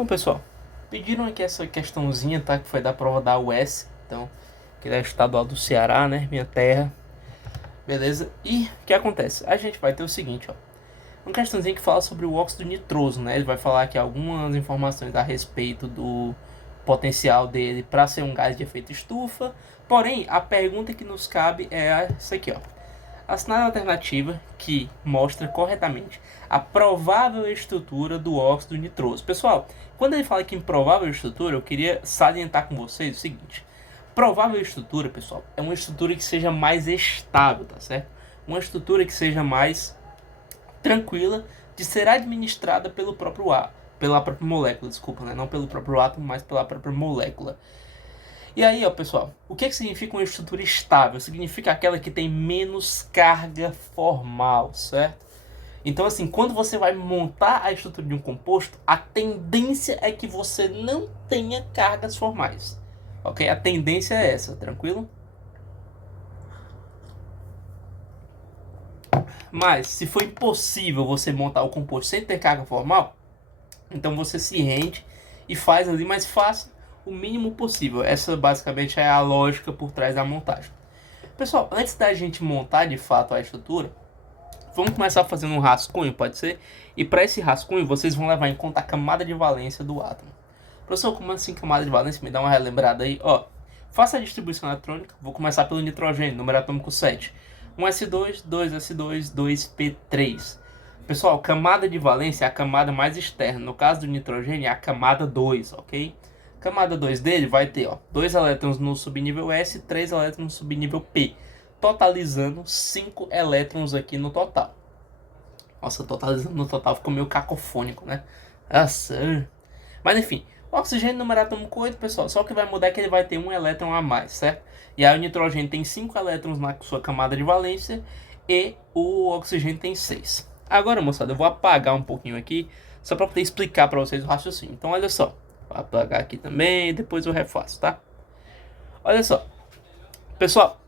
Bom, pessoal, pediram aqui essa questãozinha, tá? Que foi da prova da UES, então, que é estadual do Ceará, né? Minha terra. Beleza? E o que acontece? A gente vai ter o seguinte, ó. Uma questãozinha que fala sobre o óxido nitroso, né? Ele vai falar aqui algumas informações a respeito do potencial dele para ser um gás de efeito estufa. Porém, a pergunta que nos cabe é essa aqui, ó. Assinale a alternativa que mostra corretamente a provável estrutura do óxido nitroso. Pessoal, quando ele fala que improvável estrutura, eu queria salientar com vocês o seguinte. Provável estrutura, pessoal, é uma estrutura que seja mais estável, tá certo? Uma estrutura que seja mais tranquila de ser administrada pelo próprio ar, pela própria molécula, desculpa, né? Não pelo próprio átomo, mas pela própria molécula. E aí, ó, pessoal, o que significa uma estrutura estável? Significa aquela que tem menos carga formal, certo? Então, assim, quando você vai montar a estrutura de um composto, a tendência é que você não tenha cargas formais, ok? A tendência é essa, tranquilo? Mas, se for impossível você montar o composto sem ter carga formal, então você se rende e faz ali mais fácil o mínimo possível. Essa basicamente é a lógica por trás da montagem. Pessoal, antes da gente montar de fato a estrutura, vamos começar fazendo um rascunho, pode ser? E para esse rascunho, vocês vão levar em conta a camada de valência do átomo. Professor, como assim camada de valência? Me dá uma relembrada aí. Ó, faça a distribuição eletrônica. Vou começar pelo nitrogênio, número atômico 7. 1s2, 2s2, 2p3. Pessoal, camada de valência é a camada mais externa. No caso do nitrogênio, é a camada 2, ok? Camada 2 dele vai ter, ó, 2 elétrons no subnível S e 3 elétrons no subnível P, totalizando 5 elétrons aqui no total. Nossa, totalizando no total ficou meio cacofônico, né? Nossa. Mas enfim, o oxigênio número atômico 8, pessoal, só o que vai mudar é que ele vai ter um elétron a mais, certo? E aí o nitrogênio tem 5 elétrons na sua camada de valência e o oxigênio tem 6. Agora, moçada, eu vou apagar um pouquinho aqui, só para poder explicar para vocês o raciocínio. Então, olha só. Vou apagar aqui também, depois eu refaço, tá? Olha só. Pessoal,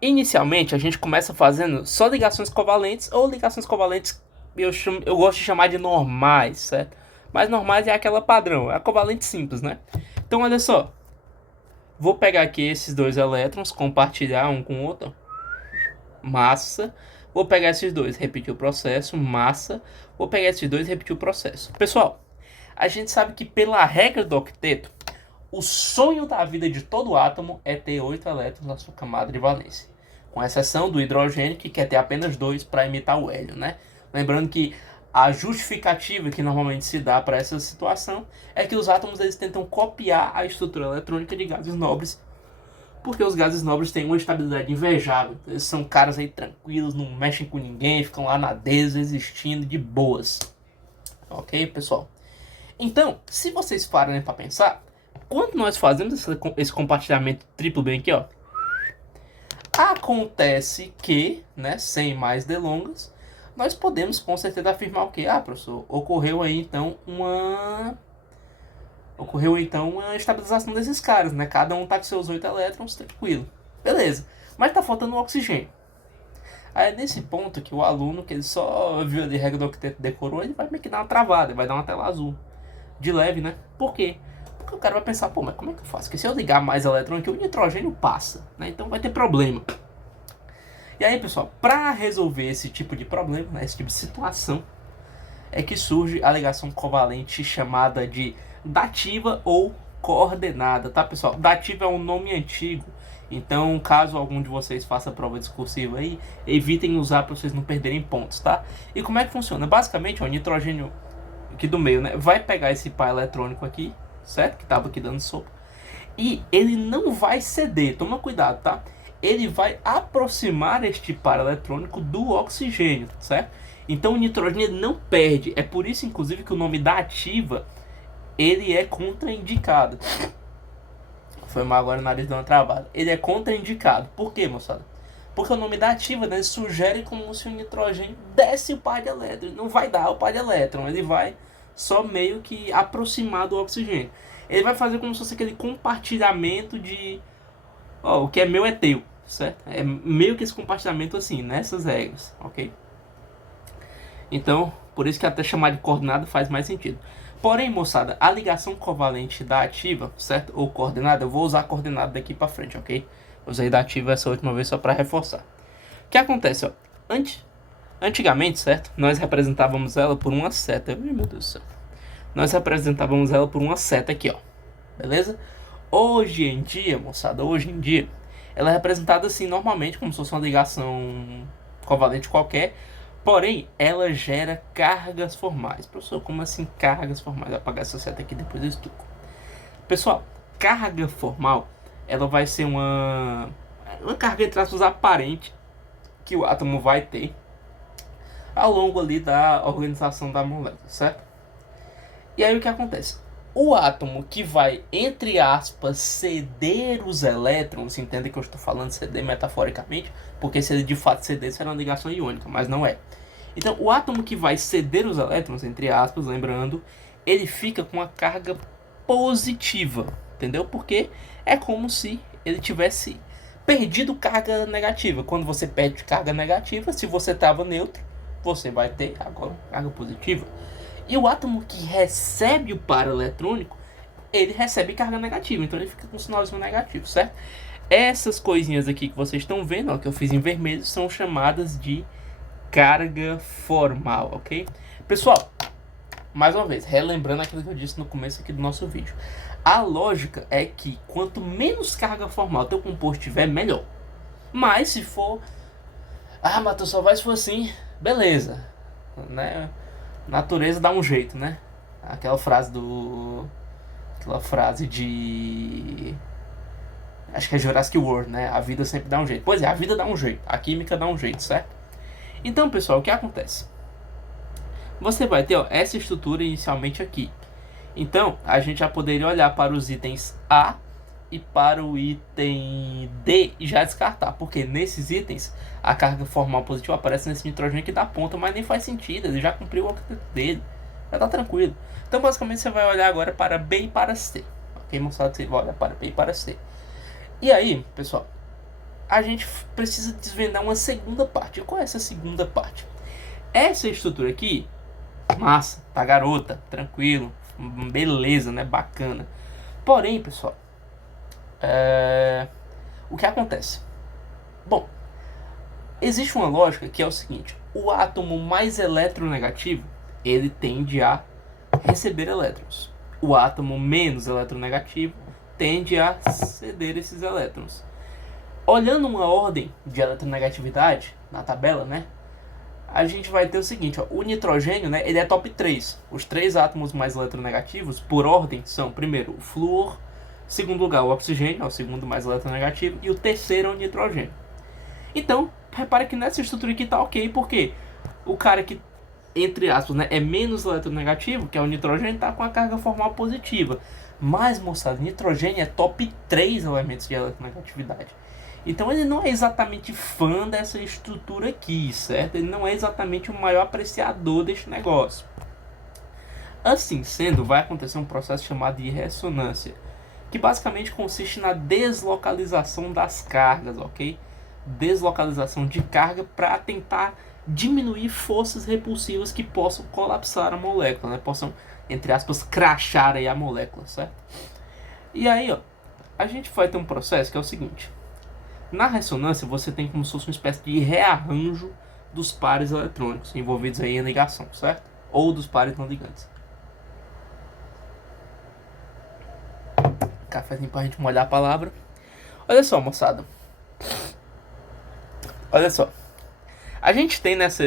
inicialmente a gente começa fazendo só ligações covalentes ou ligações covalentes eu gosto de chamar de normais, certo? Mas normais é aquela padrão, é a covalente simples, né? Então, olha só. Vou pegar aqui esses dois elétrons, compartilhar um com o outro. Massa. Vou pegar esses dois, repetir o processo. Massa. Vou pegar esses dois e repetir o processo. Pessoal, a gente sabe que pela regra do octeto, o sonho da vida de todo átomo é ter 8 elétrons na sua camada de valência. Com exceção do hidrogênio, que quer ter apenas 2 para imitar o hélio, né? Lembrando que a justificativa que normalmente se dá para essa situação é que os átomos eles tentam copiar a estrutura eletrônica de gases nobres, porque os gases nobres têm uma estabilidade invejável. Eles são caras aí tranquilos, não mexem com ninguém, ficam lá na deles, existindo de boas. Ok, pessoal? Então, se vocês pararem para pensar, quando nós fazemos esse compartilhamento triplo bem aqui, ó, acontece que, né, sem mais delongas, nós podemos com certeza afirmar o que? Ah, professor, ocorreu então uma estabilização desses caras, né? Cada um tá com seus 8 elétrons, tranquilo. Beleza. Mas tá faltando oxigênio. Aí é nesse ponto que o aluno, que ele só viu ali a regra do octeto, decorou, ele vai meio que dar uma travada, vai dar uma tela azul. De leve, né? Por quê? Porque o cara vai pensar, pô, mas como é que eu faço? Porque se eu ligar mais elétron aqui, o nitrogênio passa, né? Então vai ter problema. E aí, pessoal, para resolver esse tipo de problema, né, esse tipo de situação, é que surge a ligação covalente chamada de dativa ou coordenada, tá, pessoal? Dativa é um nome antigo, então caso algum de vocês faça prova discursiva aí, evitem usar para vocês não perderem pontos, tá? E como é que funciona? Basicamente, o nitrogênio aqui do meio, né, vai pegar esse par eletrônico aqui, certo? Que tava aqui dando sopa. E ele não vai ceder, toma cuidado, tá? Ele vai aproximar este par eletrônico do oxigênio, certo? Então o nitrogênio não perde. É por isso, inclusive, que o nome da ativa ele é contraindicado. Foi mal agora, o nariz deu uma travada. Ele é contraindicado. Por quê, moçada? Porque o nome da ativa, né, sugere como se o nitrogênio desse o par de elétron. Ele não vai dar o par de elétron, ele vai só meio que aproximar do oxigênio. Ele vai fazer como se fosse aquele compartilhamento de... Ó, o que é meu é teu, certo? É meio que esse compartilhamento assim, nessas regras, ok? Então, por isso que até chamar de coordenada faz mais sentido. Porém, moçada, a ligação covalente da ativa, certo? Ou coordenada, eu vou usar a coordenada daqui para frente, ok? Usei da ativa essa última vez só para reforçar. O que acontece, ó? Antigamente, certo? Nós representávamos ela por uma seta. Ai, meu Deus do céu. Nós representávamos ela por uma seta aqui, ó. Beleza? Hoje em dia, moçada, hoje em dia, ela é representada assim normalmente, como se fosse uma ligação covalente qualquer. Porém, ela gera cargas formais. Professor, como assim cargas formais? Vou apagar essa seta aqui, depois eu explico. Pessoal, carga formal, ela vai ser uma carga, entre aspas, aparente que o átomo vai ter ao longo ali da organização da molécula, certo? E aí o que acontece? O átomo que vai, entre aspas, ceder os elétrons, entenda que eu estou falando ceder metaforicamente, porque se ele de fato ceder, será uma ligação iônica, mas não é. Então, o átomo que vai ceder os elétrons, entre aspas, lembrando, ele fica com a carga positiva, entendeu? Porque é como se ele tivesse perdido carga negativa. Quando você perde carga negativa, se você estava neutro, você vai ter agora carga positiva. E o átomo que recebe o par eletrônico, ele recebe carga negativa, então ele fica com um sinalzinho negativo, certo? Essas coisinhas aqui que vocês estão vendo, ó, que eu fiz em vermelho, são chamadas de carga formal, ok? Pessoal, mais uma vez, relembrando aquilo que eu disse no começo aqui do nosso vídeo. A lógica é que quanto menos carga formal teu composto tiver, melhor. Mas se for... Ah, Matheus, só vai se for assim, beleza. Né? Natureza dá um jeito, né? Aquela frase de... Acho que é Jurassic World, né? A vida sempre dá um jeito. Pois é, a vida dá um jeito. A química dá um jeito, certo? Então, pessoal, o que acontece? Você vai ter, ó, essa estrutura inicialmente aqui. Então, a gente já poderia olhar para os itens A e para o item D e já descartar. Porque nesses itens, a carga formal positiva aparece nesse nitrogênio aqui da ponta, mas nem faz sentido. Ele já cumpriu o octeto dele. Já tá tranquilo. Então, basicamente, você vai olhar agora para B e para C. Ok, moçada? Você vai olhar para B e para C. E aí, pessoal, a gente precisa desvendar uma segunda parte. E qual é essa segunda parte? Essa estrutura aqui, massa, tá garota, tranquilo, beleza, né, bacana. Porém, pessoal, o que acontece? Bom, existe uma lógica que é o seguinte: o átomo mais eletronegativo, ele tende a receber elétrons. O átomo menos eletronegativo tende a ceder esses elétrons. Olhando uma ordem de eletronegatividade na tabela, né, a gente vai ter o seguinte, ó, o nitrogênio, né, ele é top 3. Os 3 átomos mais eletronegativos, por ordem, são, primeiro, o flúor, segundo lugar, o oxigênio, é o segundo mais eletronegativo, e o terceiro é o nitrogênio. Então, repare que nessa estrutura aqui tá ok, porque o cara que, entre aspas, né, é menos eletronegativo, que é o nitrogênio, tá com a carga formal positiva. Mas, moçada, nitrogênio é top 3 elementos de eletronegatividade. Então ele não é exatamente fã dessa estrutura aqui, certo? Ele não é exatamente o maior apreciador deste negócio. Assim sendo, vai acontecer um processo chamado de ressonância, que basicamente consiste na deslocalização das cargas, ok? Deslocalização de carga para tentar diminuir forças repulsivas que possam colapsar a molécula, né? Possam, entre aspas, crachar aí a molécula, certo? E aí, ó, a gente vai ter um processo que é o seguinte. Na ressonância, você tem como se fosse uma espécie de rearranjo dos pares eletrônicos envolvidos aí em ligação, certo? Ou dos pares não ligantes. Cafézinho pra gente molhar a palavra. Olha só, moçada. Olha só. A gente tem nessa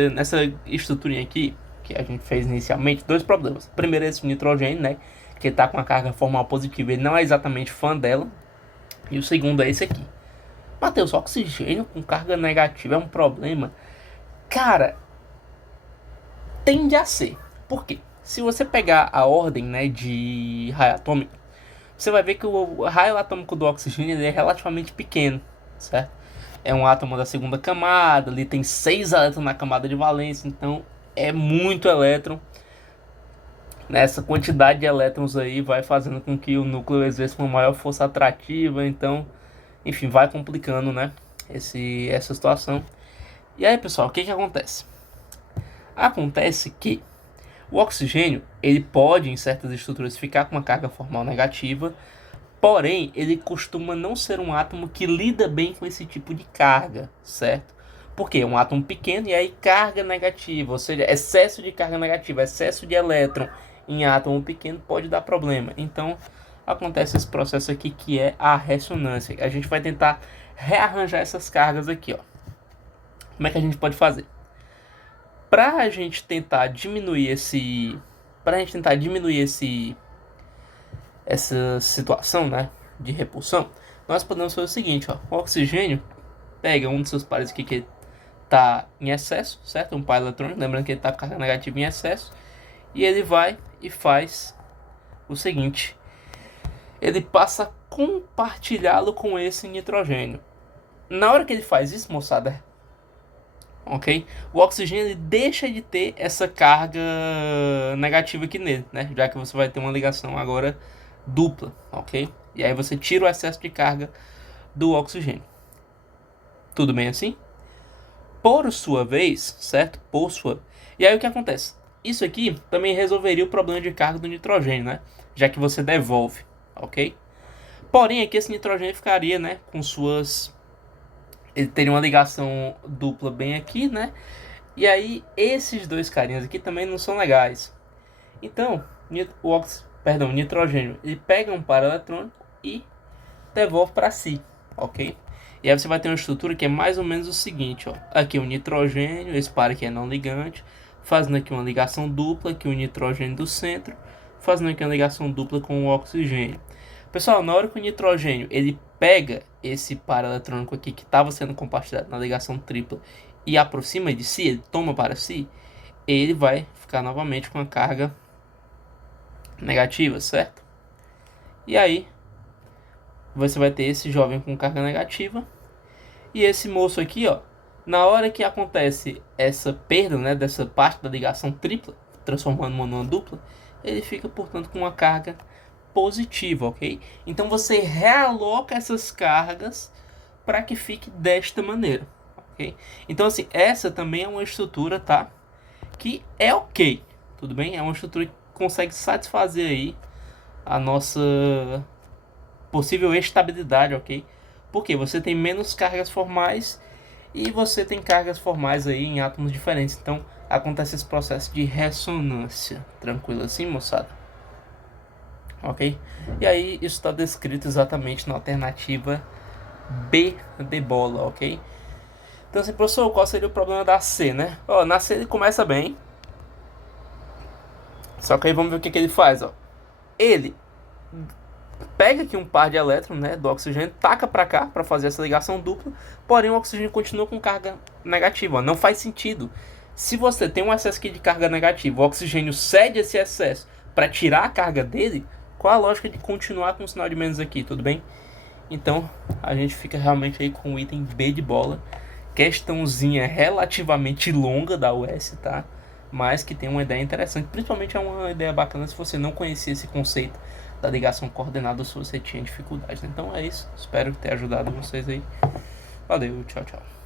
estruturinha aqui, que a gente fez inicialmente, dois problemas. Primeiro é esse nitrogênio, né? Que tá com a carga formal positiva. Ele não é exatamente fã dela. E o segundo é esse aqui. Matheus, oxigênio com carga negativa é um problema? Cara, tende a ser. Por quê? Se você pegar a ordem, né, de raio atômico, você vai ver que o raio atômico do oxigênio ele é relativamente pequeno, certo? É um átomo da segunda camada, ali tem 6 elétrons na camada de valência, então é muito elétron. Nessa quantidade de elétrons aí vai fazendo com que o núcleo exerça uma maior força atrativa, então... Enfim, vai complicando, né, essa situação. E aí, pessoal, o que acontece? Acontece que O oxigênio, ele pode, em certas estruturas, ficar com uma carga formal negativa, porém, ele costuma não ser um átomo que lida bem com esse tipo de carga, certo? Porque é um átomo pequeno e aí carga negativa, ou seja, excesso de carga negativa, excesso de elétron em átomo pequeno pode dar problema. Então, acontece esse processo aqui que é a ressonância. A gente vai tentar rearranjar essas cargas aqui, ó. Como é que a gente pode fazer? Para a gente tentar diminuir essa situação, né, de repulsão, nós podemos fazer o seguinte, ó. O oxigênio pega um dos seus pares aqui que está em excesso, certo? Um par eletrônico, lembrando que ele está com carga negativa em excesso, e ele vai e faz o seguinte: ele passa a compartilhá-lo com esse nitrogênio. Na hora que ele faz isso, moçada, ok? O oxigênio ele deixa de ter essa carga negativa aqui nele, né? Já que você vai ter uma ligação agora dupla, ok? E aí você tira o excesso de carga do oxigênio. Tudo bem assim? Por sua vez, certo? E aí o que acontece? Isso aqui também resolveria o problema de carga do nitrogênio, né? Já que você devolve, ok? Porém, aqui esse nitrogênio ficaria, né, com suas... ele teria uma ligação dupla bem aqui, né? E aí esses dois carinhas aqui também não são legais. Então, o nitrogênio, ele pega um par eletrônico e devolve para si, ok? E aí você vai ter uma estrutura que é mais ou menos o seguinte, ó. Aqui o nitrogênio, esse par aqui é não ligante, fazendo aqui uma ligação dupla, aqui o nitrogênio do centro, fazendo aqui uma ligação dupla com o oxigênio. Pessoal, na hora que o nitrogênio ele pega esse par eletrônico aqui que estava sendo compartilhado na ligação tripla e aproxima de si, ele toma para si, ele vai ficar novamente com a carga negativa, certo? E aí você vai ter esse jovem com carga negativa e esse moço aqui, ó, na hora que acontece essa perda, né, dessa parte da ligação tripla, transformando uma numa dupla, ele fica, portanto, com uma carga positiva, ok? Então você realoca essas cargas para que fique desta maneira, ok? Então, assim, essa também é uma estrutura, tá? Que é ok, tudo bem? É uma estrutura que consegue satisfazer aí a nossa possível estabilidade, ok? Porque você tem menos cargas formais e você tem cargas formais aí em átomos diferentes. Então acontece esse processo de ressonância. Tranquilo assim, moçada? Ok? E aí isso está descrito exatamente na alternativa B de bola, ok? Então assim, professor, qual seria o problema da C, né? Ó, na C ele começa bem. Só que aí vamos ver o que ele faz, ó. Ele pega aqui um par de elétrons, né, do oxigênio, taca para cá para fazer essa ligação dupla, porém o oxigênio continua com carga negativa, ó. Não faz sentido. Se você tem um excesso aqui de carga negativa, o oxigênio cede esse excesso para tirar a carga dele, qual a lógica de continuar com o sinal de menos aqui, tudo bem? Então a gente fica realmente aí com o item B de bola, questãozinha relativamente longa da US, tá? Mas que tem uma ideia interessante, principalmente é uma ideia bacana se você não conhecia esse conceito da ligação coordenada ou se você tinha dificuldades. Então é isso, espero ter ajudado vocês aí. Valeu, tchau, tchau.